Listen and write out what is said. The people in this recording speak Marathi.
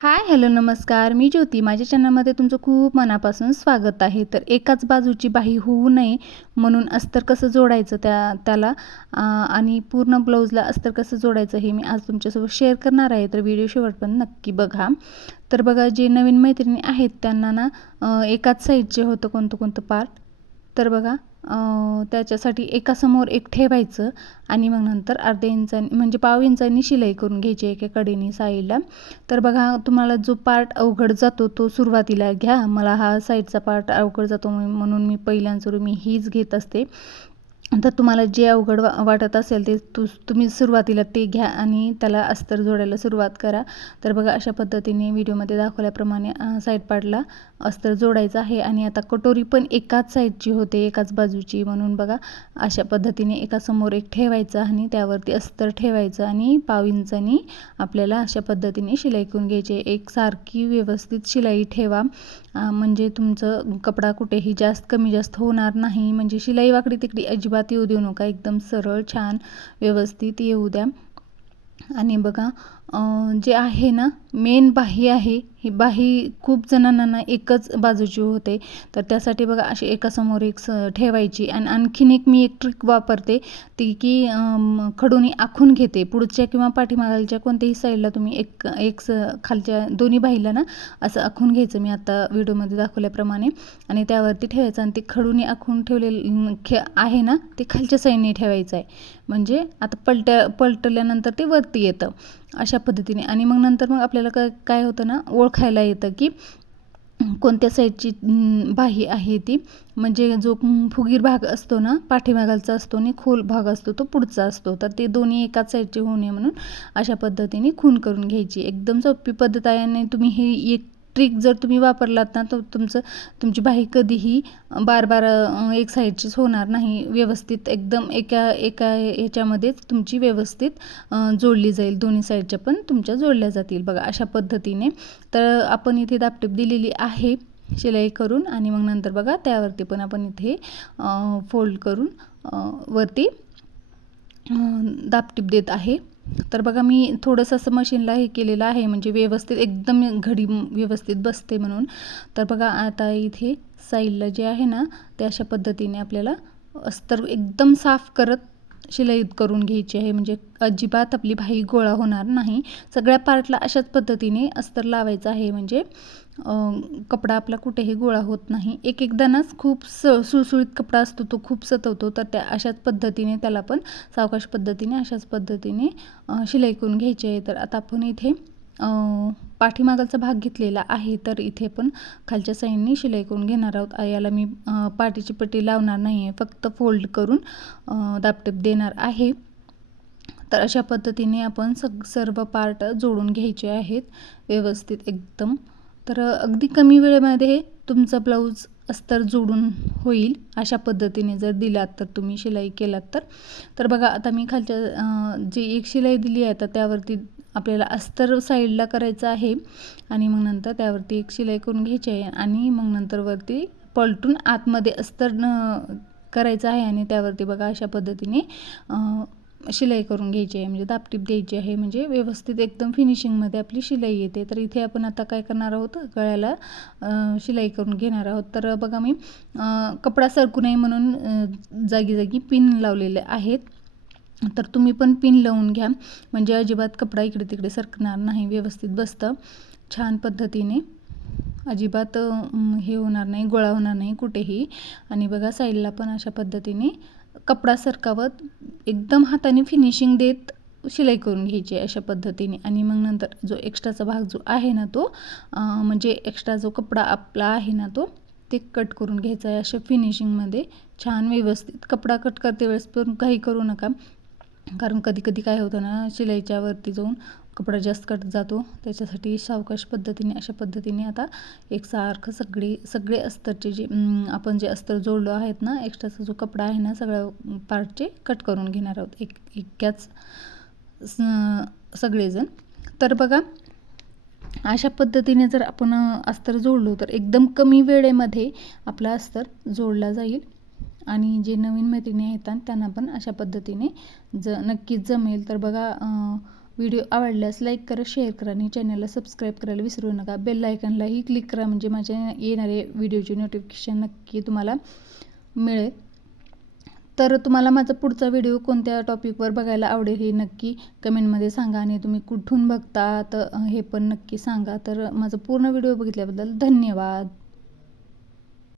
हाय, हॅलो, नमस्कार. मी ज्योती. माझ्या चॅनलमध्ये तुमचं खूप मनापासून स्वागत आहे. तर एकाच बाजूची बाही होऊ नये म्हणून अस्तर कसं जोडायचं त्याला आणि पूर्ण ब्लाऊजला अस्तर कसं जोडायचं हे मी आज तुमच्यासोबत शेअर करणार आहे. तर व्हिडिओ शेवटपर्यंत नक्की बघा. तर बघा, जे नवीन मैत्रिणी आहेत त्यांना ना एकाच साईडचे होतं कोणतं पार्ट. तर बघा, त्याच्यासाठी एकासमोर एक ठेवायचं आणि मग नंतर अर्ध्या इंचानी म्हणजे पाव इंचानी शिलाई करून घ्यायची एका कडेने साईडला. तर बघा, तुम्हाला जो पार्ट अवघड जातो तो सुरुवातीला घ्या. मला हा साईडचा पार्ट अवघड जातो म्हणून मी पहिल्यांदा मी हीच घेत असते. तर तुम्हाला जे अवघड वाटत असेल ते तुम्ही सुरुवातीला ते घ्या आणि त्याला अस्तर जोडायला सुरुवात करा. तर बघा, अशा पद्धतीने व्हिडिओमध्ये दाखवल्याप्रमाणे साईड पार्टला अस्तर जोडायचं आहे. आणि आता कटोरी पण एकाच साईडची होते, एकाच बाजूची, म्हणून बघा अशा पद्धतीने एकासमोर एक ठेवायचं आणि त्यावरती अस्तर ठेवायचं आणि पाव इंचानी आपल्याला अशा पद्धतीने शिलाई करून घ्यायची. एकसारखी व्यवस्थित शिलाई ठेवा, म्हणजे तुमचं कपडा कुठेही जास्त कमी जास्त होणार नाही. म्हणजे शिलाई वाकडी तिकडी अजिबात येऊ देऊ नका, एकदम सरळ छान व्यवस्थित येऊ द्या. आणि बघा, जे आहे ना मेन बाही आहे, ही बाही खूप जणांना ना एकच बाजूची होते. तर त्यासाठी बघा अशी एकासमोर एक ठेवायची. आणि आणखीन एक मी एक ट्रिक वापरते ती की खडूनी आखून घेते. पुढच्या किंवा पाठीमागच्या कोणत्याही साईडला तुम्ही एक खालच्या दोन्ही बाहीला ना असं आखून घ्यायचं, मी आता व्हिडिओमध्ये दाखवल्याप्रमाणे, आणि त्यावरती ठेवायचं. आणि ते खडूनी आखून ठेवलेलं आहे ना ते खालच्या साईडने ठेवायचं आहे. म्हणजे आता पलटल्यानंतर ते वरती येतं अशा पद्धतीने. आणि मग नंतर मग आपल्याला काय होतं ना, ओळखायला येतं की कोणत्या साईडची बाही आहे ती. म्हणजे जो फुगीर भाग असतो ना पाठीमागालचा असतो आणि खोल भाग असतो तो पुढचा असतो. तर ते दोन्ही एकाच साईडचे होऊ नये म्हणून अशा पद्धतीने खून करून घ्यायची. एकदम सोपी पद्धत आहे आणि तुम्ही ही एक ट्रिक जर तुम्ही वापरलात ना तर तुमची बाही कधीही बार बार एक साईडचीच होणार नाही. व्यवस्थित एकदम एका एका ह्याच्यामध्येच तुमची व्यवस्थित जोडली जाईल. दोन्ही साईडच्या पण तुमच्या जोडल्या जातील बघा अशा पद्धतीने. तर आपण इथे दापटीप दिलेली आहे शिलाई करून. आणि मग नंतर बघा त्यावरती पण आपण इथे फोल्ड करून वरती दापटीप देत आहे. तर बघा, मी थोडंसं असं मशीनला हे केलेलं आहे म्हणजे व्यवस्थित एकदम घडी व्यवस्थित बसते म्हणून. तर बघा, आता इथे साईडला जे आहे ना ते अशा पद्धतीने आपल्याला अस्तर एकदम साफ करत शिलाई करून घ्यायची आहे. म्हणजे अजिबात आपली बाही गोळा होणार नाही. सगळ्या पार्टला अशाच पद्धतीने अस्तर लावायचं आहे. म्हणजे कपडा आपला कुठेही गोळा होत नाही. एकदा नाच खूप सुळसुळीत कपडा असतो, तो खूप सतवतो. तर त्या अशाच पद्धतीने त्याला पण सावकाश पद्धतीने अशाच पद्धतीने शिलाई करून घ्यायची आहे. तर आता आपण इथे पाठीमागचा भाग घेतलेला आहे. तर इथे पण खालच्या साईडनी शिलाई करून घेणार आहोत. याला मी पाठीची पट्टी लावणार नाही आहे, फक्त फोल्ड करून दापटीप देणार आहे. तर अशा पद्धतीने आपण सर्व पार्ट जोडून घ्यायचे आहेत व्यवस्थित एकदम. तर अगदी कमी वेळेमध्ये तुमचा ब्लाऊज अस्तर जोडून होईल अशा पद्धतीने जर दिलात तर, तुम्ही शिलाई केलात तर बघा, आता मी खालच्या जी एक शिलाई दिली आहे तर त्यावरती आपल्याला अस्तर साईडला करायचं आहे. आणि मग नंतर त्यावरती एक शिलाई करून घ्यायची आहे आणि मग नंतर वरती पलटून आतमध्ये अस्तर करायचं आहे. आणि त्यावरती बघा अशा पद्धतीने शिलाई करून घ्यायची आहे, म्हणजे दापटीप द्यायची आहे. म्हणजे व्यवस्थित एकदम फिनिशिंगमध्ये आपली शिलाई येते. तर इथे आपण आता काय करणार आहोत, गळ्याला शिलाई करून घेणार आहोत. तर बघा, मी कपडा सरकू नये म्हणून जागी जागी पिन लावलेले आहेत. तर तुम्ही पण पिन लावून घ्या, म्हणजे अजिबात कपडा इकडे तिकडे सरकणार नाही, व्यवस्थित बसतं छान पद्धतीने. अजिबात हे होणार नाही, गोळा होणार नाही कुठेही. आणि बघा, साईडला पण अशा पद्धतीने कपडा सरकावत एकदम हाताने फिनिशिंग देत शिलाई करून घ्यायची आहे अशा पद्धतीने. आणि मग नंतर जो एक्स्ट्राचा भाग जो आहे ना तो म्हणजे एक्स्ट्रा जो कपडा आपला आहे ना तो ते कट करून घ्यायचा आहे अशा फिनिशिंगमध्ये छान व्यवस्थित. कपडा कट करते वेळेस पण काही करू नका, कारण कधी कधी काय होतं ना, शिलाईच्या वरती जाऊन कपडा जास्त कट जातो. त्याच्यासाठी सावकाश पद्धतीने अशा पद्धतीने आता एकसारखं सगळे अस्तरचे जे आपण जे अस्तर जोडलो आहेत ना, एक्स्ट्राचा जो कपडा आहे ना सगळ्या पार्टचे कट करून घेणार आहोत इतक्याच सगळेजण. तर बघा, अशा पद्धतीने जर आपण अस्तर जोडलो तर एकदम कमी वेळेमध्ये आपला अस्तर जोडला जाईल. आणि जे नवीन मैत्रिणी आहेत त्यांना पण अशा पद्धतीने नक्कीच जमेल. तर बघा, व्हिडिओ आवडल्यास लाईक करा, शेअर करा आणि चॅनलला सबस्क्राईब करायला विसरू नका. बेल आयकॉनलाही क्लिक करा म्हणजे माझ्या येणारे व्हिडिओचे नोटिफिकेशन नक्की तुम्हाला मिळेल. तर तुम्हाला माझा पुढचा व्हिडिओ कोणत्या टॉपिकवर बघायला आवडेल हे नक्की कमेंटमध्ये सांगा आणि तुम्ही कुठून बघता तर हे पण नक्की सांगा. तर माझा पूर्ण व्हिडिओ बघितल्याबद्दल धन्यवाद.